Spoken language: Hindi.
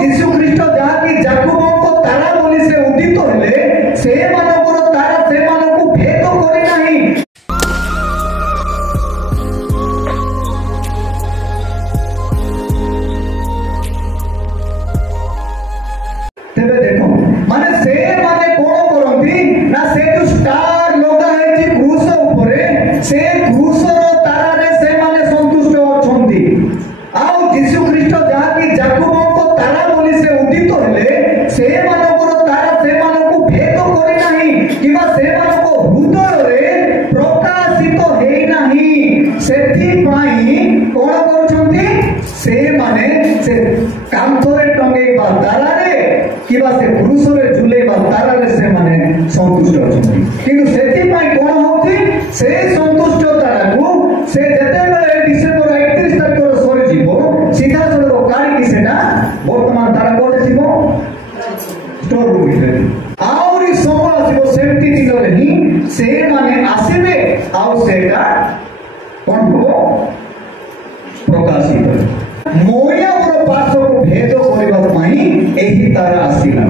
जीशु ख्रीष्ट जहाँकि जाकुबଙ୍କ तारा बोली से उदित हेले से मानकर तारा से मानकु भेद करि नाही। तेरे देखो माने से माने कोन करंती ना से जो स्टार लगा है जी क्रूस ऊपरे से क्रूस रो तारा रे से माने संतुष्ट अछंती। आउ जीशु ख्रीष्ट जहाँकि जाकुबଙ୍କ तारा बोली से उदित हेले से मानकर तारा से मानकु भेद करि नाही किबा से मानको हृदय रे प्रकाशित हेई नाही। सेथि पई कोन करछंती से माने से कांथरे टंगेबा तारा रे किबा से पुरुष रे झुलेबा तारा रे से माने संतुष्ट अछंती। किंतु सेथि पई कोन होती से संतुष्ट तारा को से जते बेले डिसेंबर 31 तारिख रो सरी जीवो सीधा सड़क काढ़ी कि सेटा वर्तमान तारा कोन जीवो स्टोर रूम भितर आउरी समय आसीबो सेमती दिन रे ही से माने आसीबे आउ सेटा कोन हो प्रकाशित मोया और पार्श्व को भेद करबा पई एही तारा आसीला।